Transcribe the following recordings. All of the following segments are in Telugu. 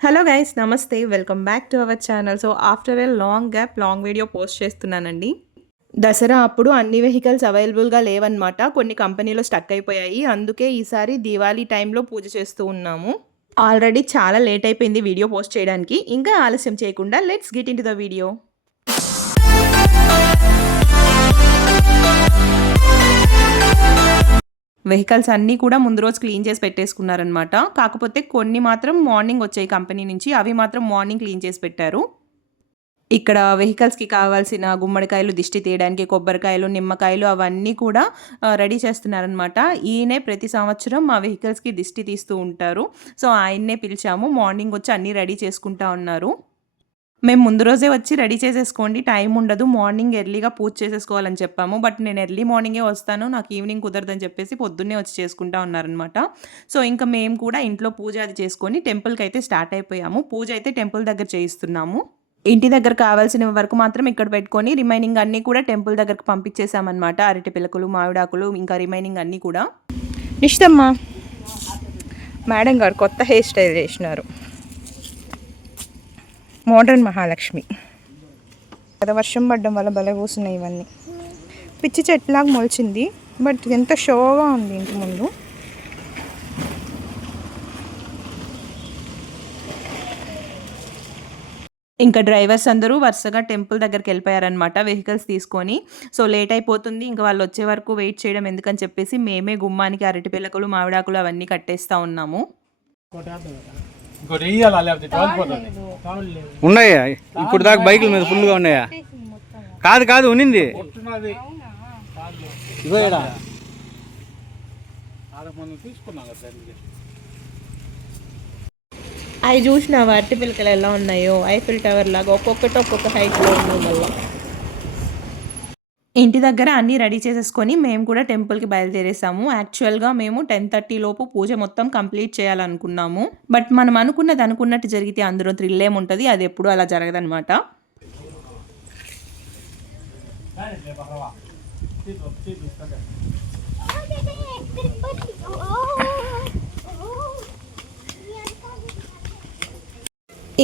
హలో గైస్, నమస్తే. Welcome back to our channel. So after a long gap long video post చేస్తున్నానండి. దసరా అప్పుడు అన్ని వెహికల్స్ అవైలబుల్గా లేవన్నమాట. కొన్ని కంపెనీలో స్టక్ అయిపోయాయి. అందుకే ఈసారి దివాళీ టైంలో పూజ చేస్తూ ఉన్నాము. ఆల్రెడీ చాలా లేట్ అయిపోయింది వీడియో పోస్ట్ చేయడానికి. ఇంకా ఆలస్యం చేయకుండా let's get in to the video. Vehicles అన్నీ కూడా ముందు రోజు క్లీన్ చేసి పెట్టేసుకున్నారనమాట. కాకపోతే కొన్ని మాత్రం మార్నింగ్ వచ్చాయి కంపెనీ నుంచి. అవి మాత్రం మార్నింగ్ క్లీన్ చేసి పెట్టారు. ఇక్కడ వెహికల్స్కి కావాల్సిన గుమ్మడికాయలు, దిష్టి తీయడానికి కొబ్బరికాయలు, నిమ్మకాయలు అవన్నీ కూడా రెడీ చేస్తున్నారనమాట. ఈయనే ప్రతి సంవత్సరం మా వెహికల్స్కి దిష్టి తీస్తూ ఉంటారు. సో ఆయన్నే పిలిచాము. మార్నింగ్ వచ్చి అన్నీ రెడీ చేసుకుంటా ఉన్నారు. మేము ముందు రోజే వచ్చి రెడీ చేసేసుకోండి, టైం ఉండదు, మార్నింగ్ ఎర్లీగా పూజ చేసేసుకోవాలని చెప్పాము. బట్ నేను ఎర్లీ మార్నింగే వస్తాను, నాకు ఈవినింగ్ కుదరదని చెప్పేసి పొద్దున్నే వచ్చి చేసుకుంటా ఉన్నారనమాట. సో ఇంకా మేము కూడా ఇంట్లో పూజ అది చేసుకొని టెంపుల్కి అయితే స్టార్ట్ అయిపోయాము. పూజ అయితే టెంపుల్ దగ్గర చేయిస్తున్నాము. ఇంటి దగ్గర కావాల్సిన వరకు మాత్రం ఇక్కడ పెట్టుకొని రిమైనింగ్ అన్నీ కూడా టెంపుల్ దగ్గరకు పంపించేసామన్నమాట. అరటి పిలకలు, మామిడాకులు, ఇంకా రిమైనింగ్ అన్నీ కూడా. నిష్టమ్మా మేడం గారు కొత్త హెయిర్ స్టైల్ చేసినారు. మోడర్న్ మహాలక్ష్మి. గత వర్షం పడడం వల్ల భలే కూస్తున్నాయి ఇవన్నీ. పిచ్చి చెట్లాగా మొలిచింది, బట్ ఎంత షోగా ఉంది ఇంటి ముందు. ఇంకా డ్రైవర్స్ అందరూ వరుసగా టెంపుల్ దగ్గరికి వెళ్ళిపోయారనమాట వెహికల్స్ తీసుకొని. సో లేట్ అయిపోతుంది, ఇంకా వాళ్ళు వచ్చే వరకు వెయిట్ చేయడం ఎందుకని చెప్పేసి మేమే గుమ్మానికి అరటి పిల్లకలు, మామిడాకులు అవన్నీ కట్టేస్తూ ఉన్నాము. ఉన్నాయా ఇప్పుడు దాకా బైకుల మీద ఫుల్గా ఉన్నాయా? కాదు కాదు ఉన్నింది. అవి చూసిన అరటి పిల్లకలు ఎలా ఉన్నాయో, ఐఫిల్ టవర్ లాగా ఒక్కొక్కటి ఒక్కొక్క హైట్లో ఉండడం వల్ల. ఇంటి దగ్గర అన్నీ రెడీ చేసేసుకొని మేము కూడా టెంపుల్కి బయలుదేరేసాము. యాక్చువల్గా మేము 10:30 లోపు పూజ మొత్తం కంప్లీట్ చేయాలనుకున్నాము. బట్ మనం అనుకున్నది అనుకున్నట్టు జరిగితే అందులో థ్రిల్ ఏముంటుంది, అది ఎప్పుడు అలా జరగదనమాట.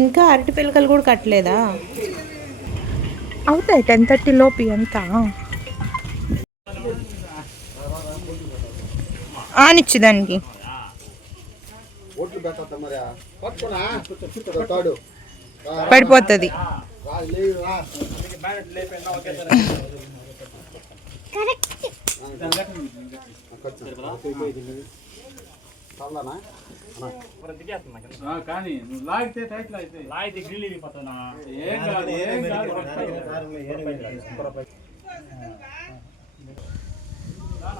ఇంకా అరటి పిల్లకలు కూడా కట్టలేదా? అవుతాయి 10:30 లోపు. అంతా ఆనిచ్చి దానికి పడిపోతుంది.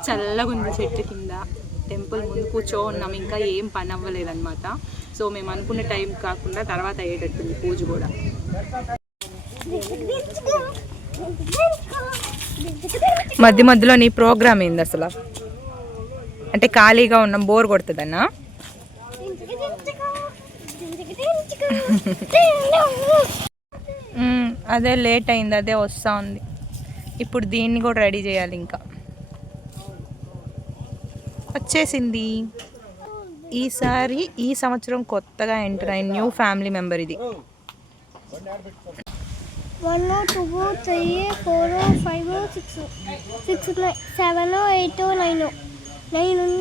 చల్లగా ఉంది చెట్టు కింద. టెంపుల్ ముందు కూర్చో ఉన్నాం, ఇంకా ఏం పని అవ్వలేదన్నమాట. సో మేము అనుకున్న టైం కాకుండా తర్వాత అయ్యేటట్టుంది పూజ కూడా. మధ్య మధ్యలో నీ ప్రోగ్రామ్ ఏంది అసలు? అంటే ఖాళీగా ఉన్నాం, బోర్ కొడుతుందన్నా? అదే లేట్ అయింది, అదే వస్తూ ఉంది. ఇప్పుడు దీన్ని కూడా రెడీ చేయాలి. ఇంకా వచ్చేసింది. ఈసారి ఈ సంవత్సరం కొత్తగా ఎంటర్ అయిన న్యూ ఫ్యామిలీ మెంబర్ ఇది. 1 2 3 4 5 6 6 7 8 9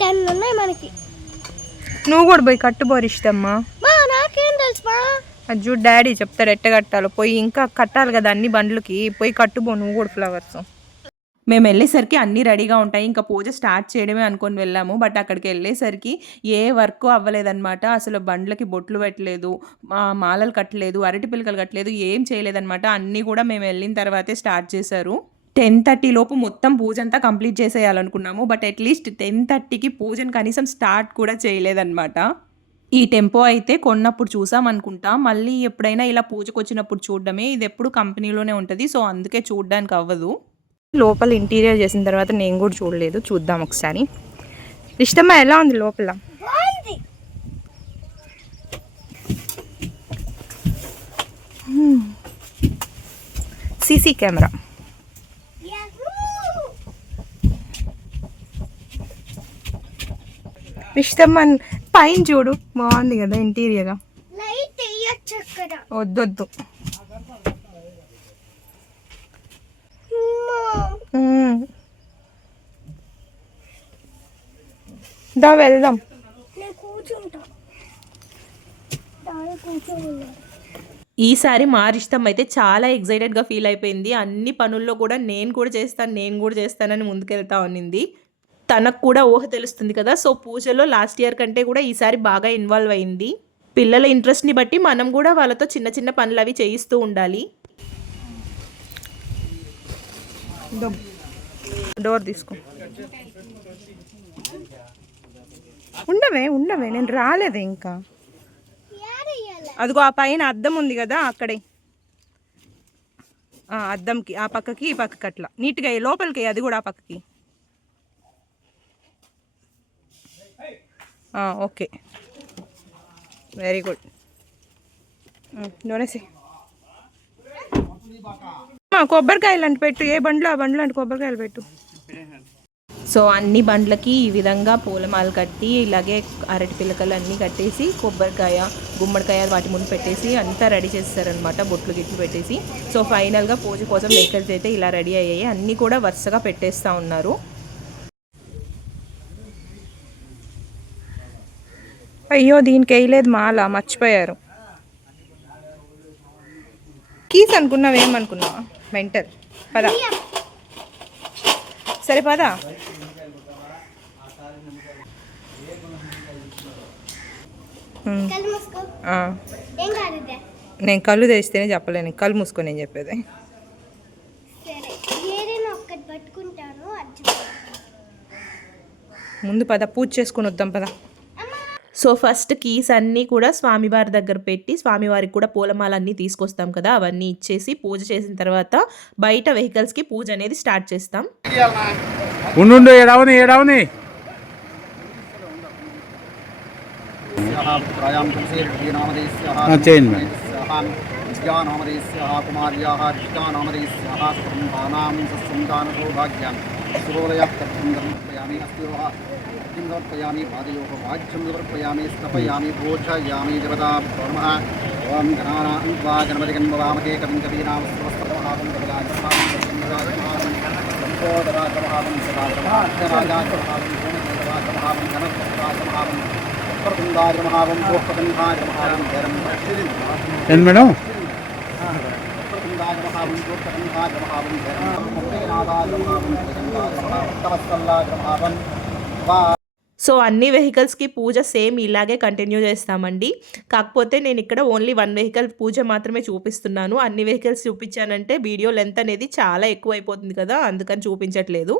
10 ఉన్నాయి మనకి. నువ్వు కూడా పోయి కట్టుబోరిష్టమ్మా. నాకేం తెలుసు అజ్జు డాడీ చెప్తాడు ఎట్ట కట్టాలో. పోయి ఇంకా కట్టాలి కదా అన్ని బండ్లకి, పోయి కట్టుబో నువ్వు కూడా ఫ్లవర్స్. మేము వెళ్ళేసరికి అన్నీ రెడీగా ఉంటాయి, ఇంకా పూజ స్టార్ట్ చేయడమే అనుకొని వెళ్ళాము. బట్ అక్కడికి వెళ్ళేసరికి ఏ వర్క్ అవ్వలేదన్నమాట. అసలు బండ్లకి బొట్లు పెట్టలేదు, మాలలు కట్టలేదు, అరటి పిల్లకలు కట్టలేదు, ఏం చేయలేదన్నమాట. అన్నీ కూడా మేము వెళ్ళిన తర్వాతే స్టార్ట్ చేశారు. 10:30 లోపు మొత్తం పూజ అంతా కంప్లీట్ చేసేయాలనుకున్నాము. బట్ అట్లీస్ట్ 10:30కి పూజను కనీసం స్టార్ట్ కూడా చేయలేదన్నమాట. ఈ టెంపో అయితే కొన్నప్పుడు చూసామనుకుంటా, మళ్ళీ ఎప్పుడైనా ఇలా పూజకు వచ్చినప్పుడు చూడడమే. ఇది ఎప్పుడు కంపెనీలోనే ఉంటుంది, సో అందుకే చూడడానికి అవ్వదు. లోపల ఇంటీరియర్ చేసిన తర్వాత నేను కూడా చూడలేదు, చూద్దాం ఒకసారి. ఇష్టమా ఎలా ఉంది లోపల? CC camera. ఇష్టమని పైన చూడు, బాగుంది కదా ఇంటీరియర్. చక్కెర వద్దొద్దు. దా వెళ్దాం. నేను కూర్చుంటా. కూర్చోవాలి. ఈసారి మా రిష్టం అయితే చాలా ఎక్సైటెడ్గా ఫీల్ అయిపోయింది. అన్ని పనుల్లో కూడా నేను కూడా చేస్తానని ముందుకెళ్తా ఉన్నింది. తనకు కూడా ఊహ తెలుస్తుంది కదా. సో పూజలో లాస్ట్ ఇయర్ కంటే కూడా ఈసారి బాగా ఇన్వాల్వ్ అయింది. పిల్లల ఇంట్రెస్ట్ని బట్టి మనం కూడా వాళ్ళతో చిన్న చిన్న పనులు అవి చేయిస్తూ ఉండాలి. డోర్ తీసుకో. ఉండవే నేను రాలేదే ఇంకా. అదిగో ఆ పైన అద్దం ఉంది కదా అక్కడే, అద్దంకి ఆ పక్కకి ఈ పక్కకి అట్లా నీట్గా లోపలికి, అది కూడా ఆ పక్కకి. Okay, very good. నూనెసి కొబ్బరికాయలు అంటే పెట్టు, ఏ బండ్లో ఆ బండ్లో అంటే కొబ్బరికాయలు పెట్టు. సో అన్ని బండ్లకి ఈ విధంగా పూలమాల కట్టి ఇలాగే అరటి పిల్లకలు అన్నీ కట్టేసి కొబ్బరికాయ గుమ్మడికాయ వాటి ముందు పెట్టేసి అంతా రెడీ చేస్తారనమాట, బొట్లు గిట్లు పెట్టేసి. సో ఫైనల్గా పూజ కోసం వెహికల్స్ అయితే ఇలా రెడీ అయ్యాయి. అన్నీ కూడా వరుసగా పెట్టేస్తూ ఉన్నారు. అయ్యో దీనికి వేయలేదు మాల, మర్చిపోయారు. కీస్ అనుకున్నావు, ఏమనుకున్నావా మెంటల్. పదా సరే పదా. నేను కళ్ళు తెరిస్తేనే చెప్పలేను, కళ్ళు మూసుకొని నేను చెప్పేది. ముందు పద పూజ చేసుకుని వద్దాం పద. సో ఫస్ట్ కీస్ అన్నీ కూడా స్వామివారి దగ్గర పెట్టి స్వామివారికి కూడా పూలమాల అన్నీ తీసుకొస్తాం కదా, అవన్నీ ఇచ్చేసి పూజ చేసిన తర్వాత బయట వెహికల్స్కి పూజ అనేది స్టార్ట్ చేస్తాం. ఏడావని సమర్పయామి పాదయోగ వాచ్యం సమర్పయామి స్థాపయామి భోజయామి దేవతా నమః. ఓం గణానాన్వా గణపతి గణపవామహే కవిం కవీనాం సమస్తమహావం కవిరాజమహావం కవిరాజమహావం సంతోదరాజమహావం సదాజమహావం సోమదేవరాజమహావం గణపతిరాజమహావం వక్రతుండాజమహావం గోపకంఠాజమహావం ధరం ఏం మేడం వక్రతుండాజమహావం గోపకంఠాజమహావం ధరం ముక్తినాదాజమహావం జగన్నాజమహావం తవస్తల్లాజమహావం. సో అన్ని వెహికల్స్కి పూజ సేమ్ ఇలాగే కంటిన్యూ చేస్తామండి. కాకపోతే నేను ఇక్కడ ఓన్లీ 1 వెహికల్ పూజ మాత్రమే చూపిస్తున్నాను. అన్ని వెహికల్స్ చూపించానంటే వీడియో లెంత్ అనేది చాలా ఎక్కువ అయిపోతుంది కదా, అందుకని చూపించట్లేదు.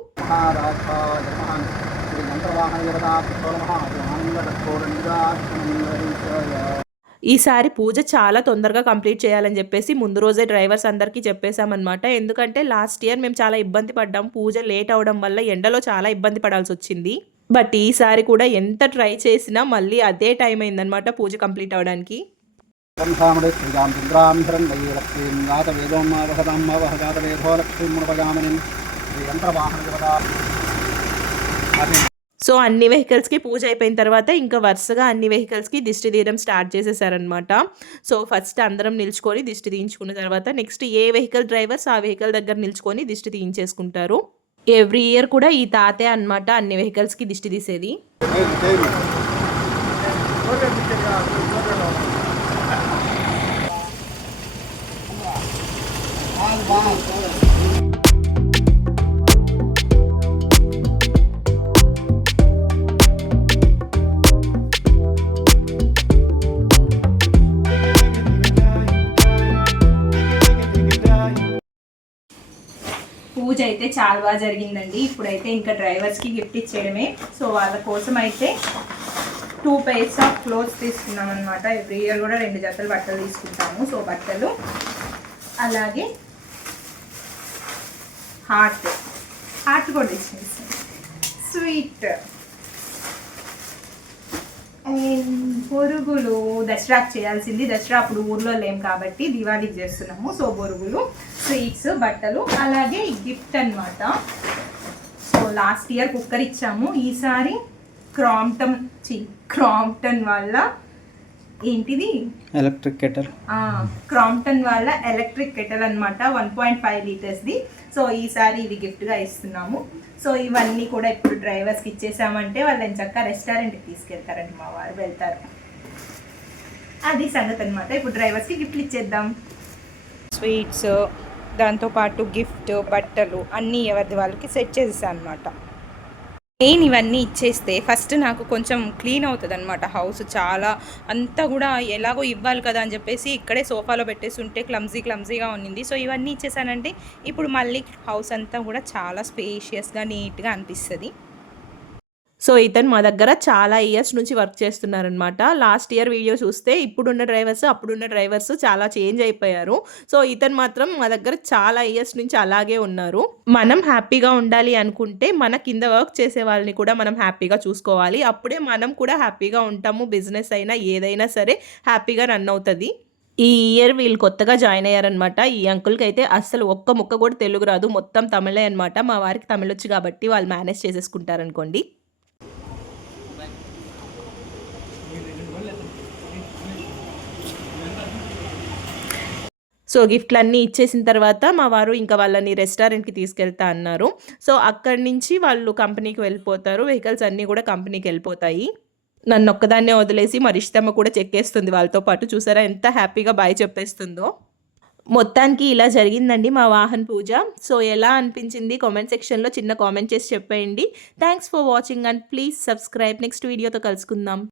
ఈసారి పూజ చాలా తొందరగా కంప్లీట్ చేయాలని చెప్పేసి ముందు రోజే డ్రైవర్స్ అందరికీ చెప్పేశామన్నమాట. ఎందుకంటే లాస్ట్ ఇయర్ మేము చాలా ఇబ్బంది పడ్డాం, పూజ లేట్ అవడం వల్ల ఎండలో చాలా ఇబ్బంది పడాల్సి వచ్చింది. బట్ ఈసారి కూడా ఎంత ట్రై చేసినా మళ్ళీ అదే టైం అయిందనమాట పూజ కంప్లీట్ అవడానికి. సో అన్ని వెహికల్స్కి పూజ అయిపోయిన తర్వాత ఇంకా వరుసగా అన్ని వెహికల్స్కి దిష్టి తీయడం స్టార్ట్ చేసేసారనమాట. సో ఫస్ట్ అందరం నిల్చుకొని దిష్టి తీయించుకున్న తర్వాత నెక్స్ట్ ఏ వెహికల్ డ్రైవర్స్ ఆ వెహికల్ దగ్గర నిల్చుకొని దిష్టి తీయించేసుకుంటారు. ఎవ్రీ ఇయర్ కూడా ఈ తాతే అన్నమాట అన్ని వెహికల్స్కి దిష్టి తీసేది. పూజ అయితే చాలా బాగా జరిగిందండి. ఇప్పుడైతే ఇంకా డ్రైవర్స్కి గిఫ్ట్ ఇచ్చేయడమే. సో వాళ్ళ కోసం అయితే 2 pairs ఆఫ్ క్లోత్స్ తీసుకున్నాం అనమాట. ఎవ్రీ ఇయర్ కూడా 2 జతలు బట్టలు తీసుకుంటాము. సో బట్టలు అలాగే హార్ట్ కూడా తీసుకుంటాం. స్వీట్ బొరుగులు దసరాకు చేయాల్సింది, దసరా అప్పుడు ఊర్లో లేం కాబట్టి దివాళీకి చేస్తున్నాము. సో బొరుగులు, స్వీట్స్, బట్టలు, అలాగే గిఫ్ట్ అన్నమాట. సో లాస్ట్ ఇయర్ కుక్కర్ ఇచ్చాము, ఈసారి క్రాంప్టన్ వాళ్ళ ఏంటిది ఎలక్ట్రిక్ కెటల్. క్రాంప్టన్ వాళ్ళ ఎలక్ట్రిక్ కెటల్ అనమాట, 1.5 లీటర్స్ది. సో ఈసారి ఇది గిఫ్ట్గా ఇస్తున్నాము. సో ఇవన్నీ కూడా ఇప్పుడు డ్రైవర్స్కి ఇచ్చేసామంటే వాళ్ళని చక్కగా రెస్టారెంట్కి తీసుకెళ్తారంట, మా వారు వెళ్తారు. అది సంగతి అనమాట. ఇప్పుడు డ్రైవర్స్కి గిఫ్ట్లు ఇచ్చేద్దాం. స్వీట్స్, దాంతోపాటు గిఫ్ట్, బట్టలు అన్నీ ఎవరిది వాళ్ళకి సెట్ చేసేసాను అనమాట. నేను ఇవన్నీ ఇచ్చేస్తే ఫస్ట్ నాకు కొంచెం క్లీన్ అవుతుంది అనమాట హౌస్. చాలా అంతా కూడా ఎలాగో ఇవ్వాలి కదా అని చెప్పేసి ఇక్కడే సోఫాలో పెట్టేసి ఉంటే క్లమ్జీగా ఉన్నింది. సో ఇవన్నీ ఇచ్చేసానంటే ఇప్పుడు మళ్ళీ హౌస్ అంతా కూడా చాలా స్పేషియస్గా నీట్గా అనిపిస్తుంది. సో ఇతను మా దగ్గర చాలా ఇయర్స్ నుంచి వర్క్ చేస్తున్నారనమాట. లాస్ట్ ఇయర్ వీడియో చూస్తే అప్పుడున్న డ్రైవర్స్ చాలా చేంజ్ అయిపోయారు. సో ఇతను మాత్రం మా దగ్గర చాలా ఇయర్స్ నుంచి అలాగే ఉన్నారు. మనం హ్యాపీగా ఉండాలి అనుకుంటే మన కింద వర్క్ చేసే వాళ్ళని కూడా మనం హ్యాపీగా చూసుకోవాలి. అప్పుడే మనం కూడా హ్యాపీగా ఉంటాము. బిజినెస్ అయినా ఏదైనా సరే హ్యాపీగా రన్ అవుతుంది. ఈ ఇయర్ వీళ్ళు కొత్తగా జాయిన్ అయ్యారనమాట. ఈ అంకుల్కి అయితే అస్సలు ఒక్క ముక్క కూడా తెలుగు రాదు, మొత్తం తమిళే అనమాట. మా వారికి తమిళ వచ్చు కాబట్టి వాళ్ళు మేనేజ్ చేసేసుకుంటారనుకోండి. సో గిఫ్ట్లన్నీ ఇచ్చేసిన తర్వాత మా వారు ఇంకా వాళ్ళని రెస్టారెంట్కి తీసుకెళ్తా అన్నారు. సో అక్కడి నుంచి వాళ్ళు కంపెనీకి వెళ్ళిపోతారు. వెహికల్స్ అన్నీ కూడా కంపెనీకి వెళ్ళిపోతాయి. నన్ను ఒక్కదాన్నే వదిలేసి మరి ఇష్టమ్మ కూడా చెక్కేస్తుంది వాళ్ళతో పాటు. చూసారా ఎంత హ్యాపీగా బాయ్ చెప్పేస్తుందో. మొత్తానికి ఇలా జరిగిందండి మా వాహన్ పూజ. సో ఎలా అనిపించింది కామెంట్ సెక్షన్లో చిన్న కామెంట్ చేసి చెప్పేయండి. Thanks for watching and please subscribe. Next వీడియోతో కలుసుకుందాం.